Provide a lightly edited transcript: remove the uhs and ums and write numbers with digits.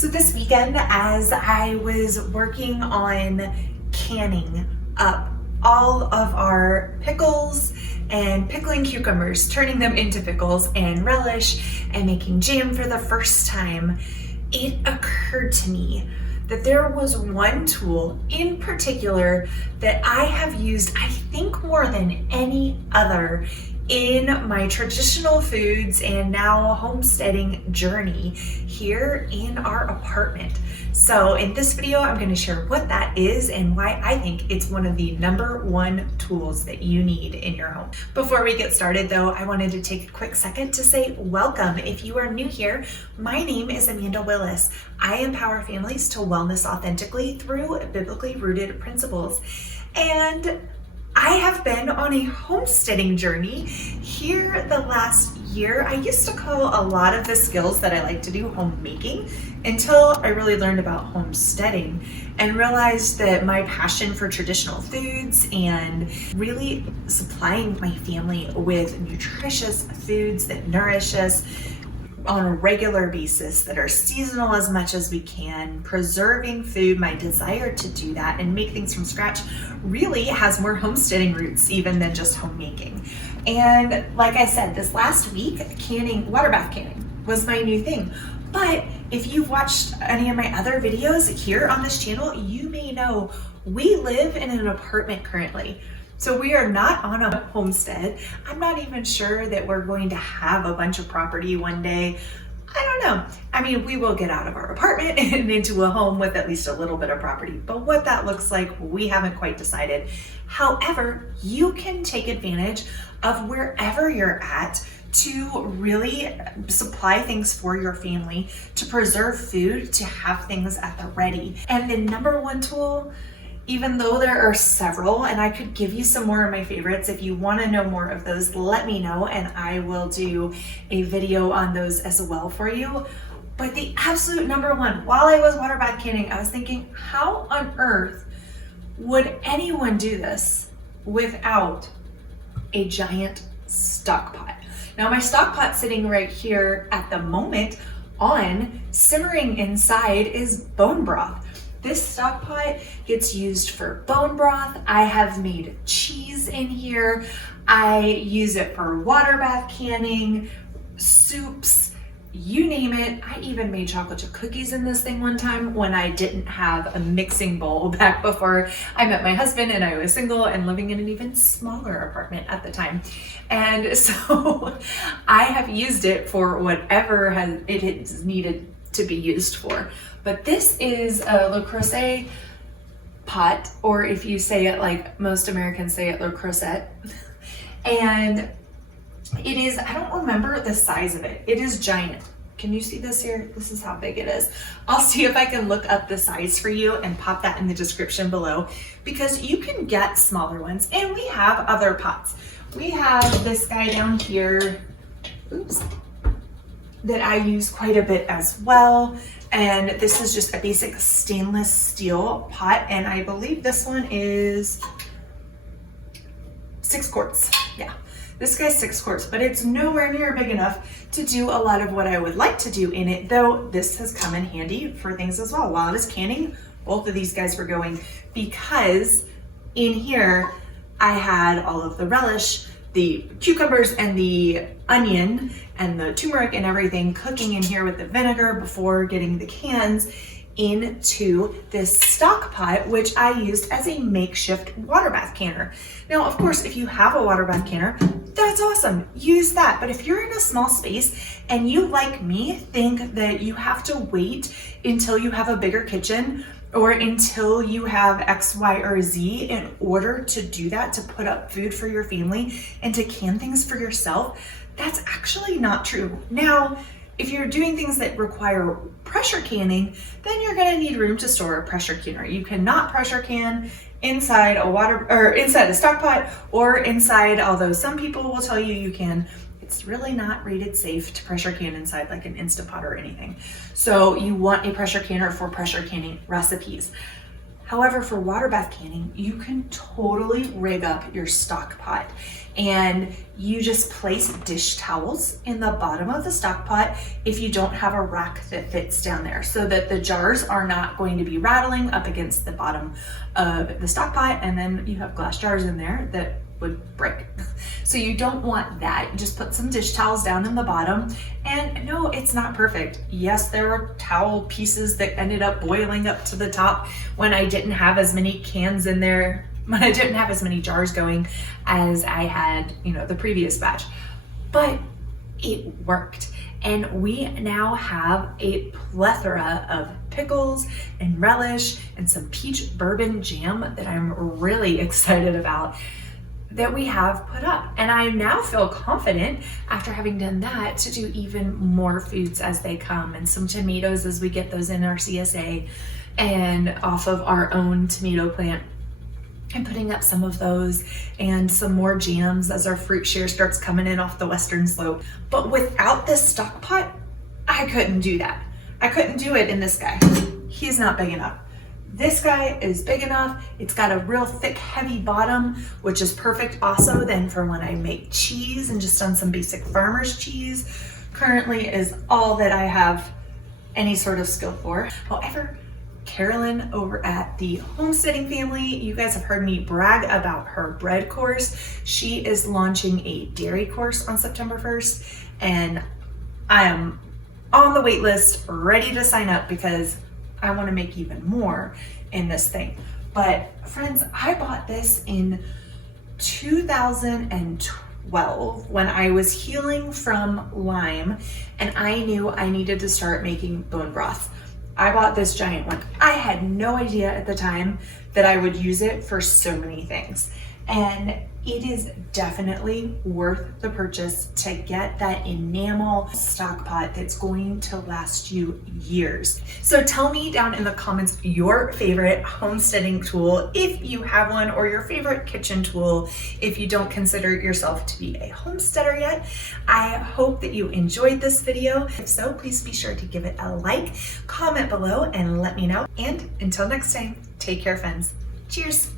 So this weekend, as I was working on canning up all of our pickles and pickling cucumbers, turning them into pickles and relish and making jam for the first time, it occurred to me that there was one tool in particular that I have used, I think, more than any other in my traditional foods and now homesteading journey here in our apartment. So in this video, I'm going to share what that is and why I think it's one of the #1 tools that you need in your home. Before we get started though, I wanted to take a quick second to say welcome. If you are new here, my name is Amanda Willis. I empower families to wellness authentically through biblically rooted principles. And I have been on a homesteading journey here the last year. I used to call a lot of the skills that I like to do homemaking until I really learned about homesteading and realized that my passion for traditional foods and really supplying my family with nutritious foods that nourish us on a regular basis, that are seasonal as much as we can, preserving food, my desire to do that and make things from scratch really has more homesteading roots even than just homemaking. And like I said, this last week, water bath canning was my new thing. But if you've watched any of my other videos here on this channel, you may know we live in an apartment currently. So we are not on a homestead. I'm not even sure that we're going to have a bunch of property one day. I don't know. I mean, we will get out of our apartment and into a home with at least a little bit of property, but what that looks like, we haven't quite decided. However, you can take advantage of wherever you're at to really supply things for your family, to preserve food, to have things at the ready. And the #1 tool, even though there are several, and I could give you some more of my favorites, if you want to know more of those, let me know and I will do a video on those as well for you. But the absolute #1, while I was water bath canning, I was thinking, how on earth would anyone do this without a giant stock pot? Now my stock pot sitting right here at the moment on simmering inside is bone broth. This stock pot gets used for bone broth. I have made cheese in here. I use it for water bath canning, soups, you name it. I even made chocolate chip cookies in this thing one time when I didn't have a mixing bowl back before I met my husband and I was single and living in an even smaller apartment at the time. And so I have used it for whatever it is needed to be used for. But this is a Le Creuset pot, or if you say it like most Americans say it, Le Creuset. And it is, I don't remember the size of it. It is giant. Can you see this here? This is how big it is. I'll see if I can look up the size for you and pop that in the description below, because you can get smaller ones and we have other pots. We have this guy down here, oops, that I use quite a bit as well. And this is just a basic stainless steel pot. And I believe this one is 6 quarts. Yeah, this guy's 6 quarts, but it's nowhere near big enough to do a lot of what I would like to do in it, though this has come in handy for things as well. While I was canning, both of these guys were going, because in here I had all of the relish, the cucumbers and the onion and the turmeric and everything cooking in here with the vinegar before getting the cans into this stock pot, which I used as a makeshift water bath canner. Now, of course, if you have a water bath canner, that's awesome, use that. But if you're in a small space and you, like me, think that you have to wait until you have a bigger kitchen or until you have X, Y, or Z in order to do that, to put up food for your family and to can things for yourself, that's actually not true. Now, if you're doing things that require pressure canning, then you're gonna need room to store a pressure canner. You cannot pressure can inside a stock pot or inside, although some people will tell you you can. It's really not rated safe to pressure can inside like an Instapot or anything. So you want a pressure canner for pressure canning recipes. However, for water bath canning, you can totally rig up your stock pot, and you just place dish towels in the bottom of the stock pot if you don't have a rack that fits down there, so that the jars are not going to be rattling up against the bottom of the stock pot, and then you have glass jars in there that would break. So you don't want that. You just put some dish towels down in the bottom, and no, it's not perfect. Yes, there are towel pieces that ended up boiling up to the top when I didn't have as many cans in there, when I didn't have as many jars going as I had, the previous batch, but it worked. And we now have a plethora of pickles and relish and some peach bourbon jam that I'm really excited about that we have put up. And I now feel confident after having done that to do even more foods as they come, and some tomatoes as we get those in our CSA and off of our own tomato plant, and putting up some of those, and some more jams as our fruit share starts coming in off the western slope. But without this stock pot, I couldn't do that. I couldn't do it in this guy. He's not big enough. This guy is big enough. It's got a real thick, heavy bottom, which is perfect also then for when I make cheese, and just on some basic farmer's cheese. Currently is all that I have any sort of skill for. However, Carolyn over at the Homesteading Family, you guys have heard me brag about her bread course. She is launching a dairy course on September 1st, and I am on the wait list, ready to sign up, because I want to make even more in this thing. But friends, I bought this in 2012 when I was healing from Lyme, and I knew I needed to start making bone broth. I bought this giant one. I had no idea at the time that I would use it for so many things. And it is definitely worth the purchase to get that enamel stock pot that's going to last you years. So tell me down in the comments your favorite homesteading tool, if you have one, or your favorite kitchen tool if you don't consider yourself to be a homesteader yet. I hope that you enjoyed this video. If so, please be sure to give it a like, comment below, and let me know. And until next time, take care, friends. Cheers.